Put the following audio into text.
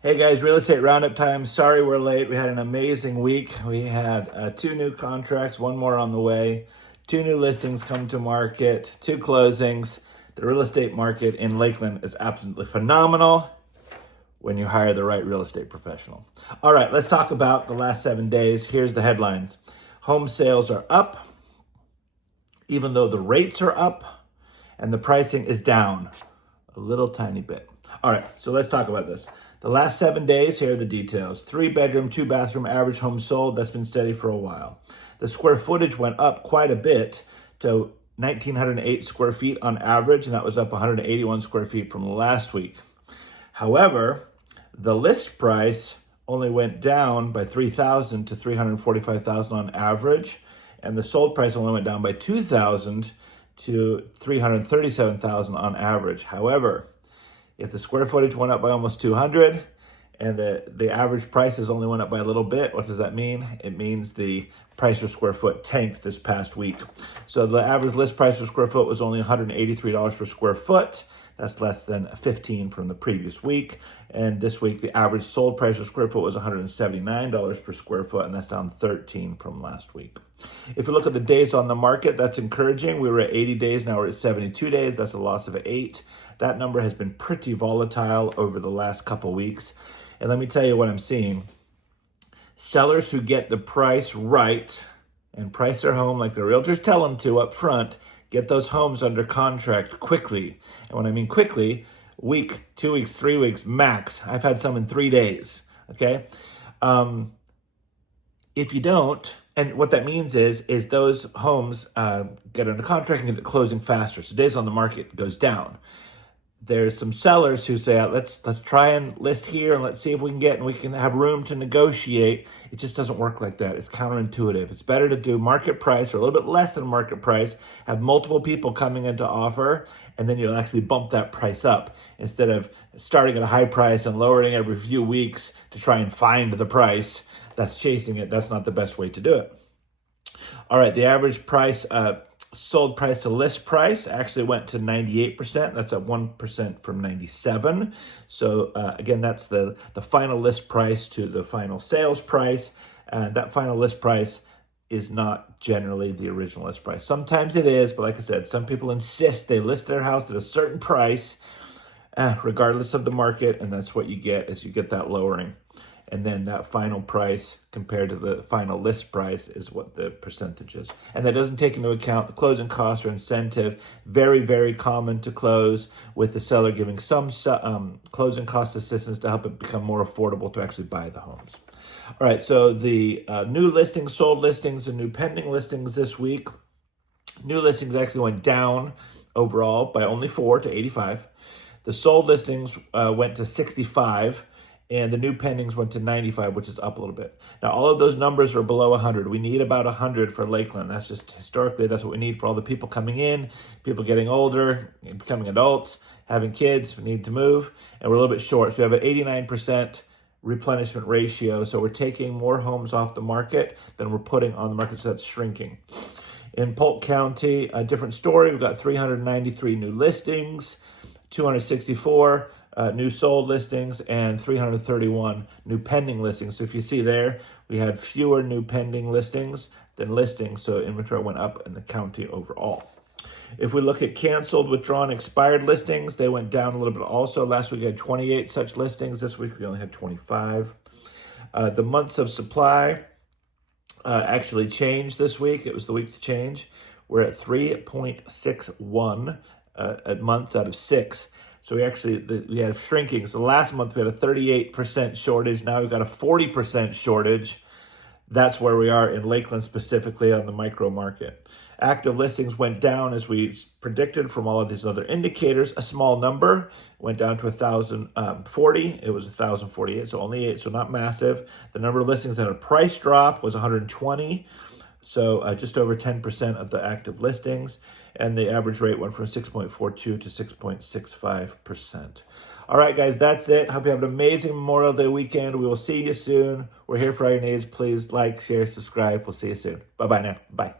Hey guys, real estate roundup time. Sorry we're late. We had an amazing week. We had 2 new contracts, one more on the way, 2 new listings come to market, 2 closings. The real estate market in Lakeland is absolutely phenomenal when you hire the right real estate professional. All right, let's talk about the last 7 days. Here's the headlines. Home sales are up, even though the rates are up, and the pricing is down a little tiny bit. All right, so let's talk about this. The last 7 days, here are the details. 3-bedroom, 2-bathroom average home sold. That's been steady for a while. The square footage went up quite a bit to 1,908 square feet on average, and that was up 181 square feet from last week. However, the list price only went down by $3,000 to $345,000 on average, and the sold price only went down by $2,000 to $337,000 on average. However, if the square footage went up by almost 200 and the average prices only went up by a little bit, what does that mean? It means the price per square foot tanked this past week. So the average list price per square foot was only $183 per square foot. That's less than 15 from the previous week. And this week, the average sold price per square foot was $179 per square foot, and that's down 13 from last week. If you look at the days on the market, that's encouraging. We were at 80 days, now we're at 72 days. That's a loss of 8. That number has been pretty volatile over the last couple weeks. And let me tell you what I'm seeing. Sellers who get the price right and price their home like the realtors tell them to up front, get those homes under contract quickly. And when I mean quickly, week, 2 weeks, 3 weeks max. I've had some in 3 days, okay? If you don't, and what that means is those homes get under contract and get the closing faster. So days on the market goes down. There's some sellers who say, let's try and list here and let's see if we can get, and we can have room to negotiate. It just doesn't work like that. It's counterintuitive. It's better to do market price or a little bit less than market price, have multiple people coming into offer, and then you'll actually bump that price up instead of starting at a high price and lowering every few weeks to try and find the price. That's chasing it. That's not the best way to do it. All right, the average price, sold price to list price actually went to 98%. That's up 1% from 97. So again, that's the final list price to the final sales price. And that final list price is not generally the original list price. Sometimes it is, but like I said, some people insist they list their house at a certain price, regardless of the market, and that's what you get is you get that lowering. And then that final price compared to the final list price is what the percentage is. And that doesn't take into account the closing cost or incentive. Very, very common to close with the seller giving some closing cost assistance to help it become more affordable to actually buy the homes. All right, so the new listings, sold listings, and new pending listings this week. New listings actually went down overall by only 4 to 85. The sold listings went to 65. And the new pendings went to 95, which is up a little bit. Now, all of those numbers are below 100. We need about 100 for Lakeland. That's just historically, that's what we need for all the people coming in, people getting older, becoming adults, having kids, we need to move. And we're a little bit short. So we have an 89% replenishment ratio. So we're taking more homes off the market than we're putting on the market. So that's shrinking. In Polk County, a different story. We've got 393 new listings, 264 new sold listings, and 331 new pending listings. So if you see there, we had fewer new pending listings than listings, so inventory went up in the county overall. If we look at canceled, withdrawn, expired listings, they went down a little bit also. Last week we had 28 such listings. This week we only had 25. The months of supply actually changed this week. It was the week to change. We're at 3.61 months out of 6. So we had shrinking. So last month we had a 38% shortage. Now we've got a 40% shortage. That's where we are in Lakeland, specifically on the micro market. Active listings went down as we predicted from all of these other indicators. A small number went down to 1,040. It was 1,048, so only 8, so not massive. The number of listings that had a price drop was 120. So just over 10% of the active listings, and the average rate went from 6.42 to 6.65%. All right, guys, that's it. Hope you have an amazing Memorial Day weekend. We will see you soon. We're here for all your needs. Please like, share, subscribe. We'll see you soon. Bye-bye now. Bye.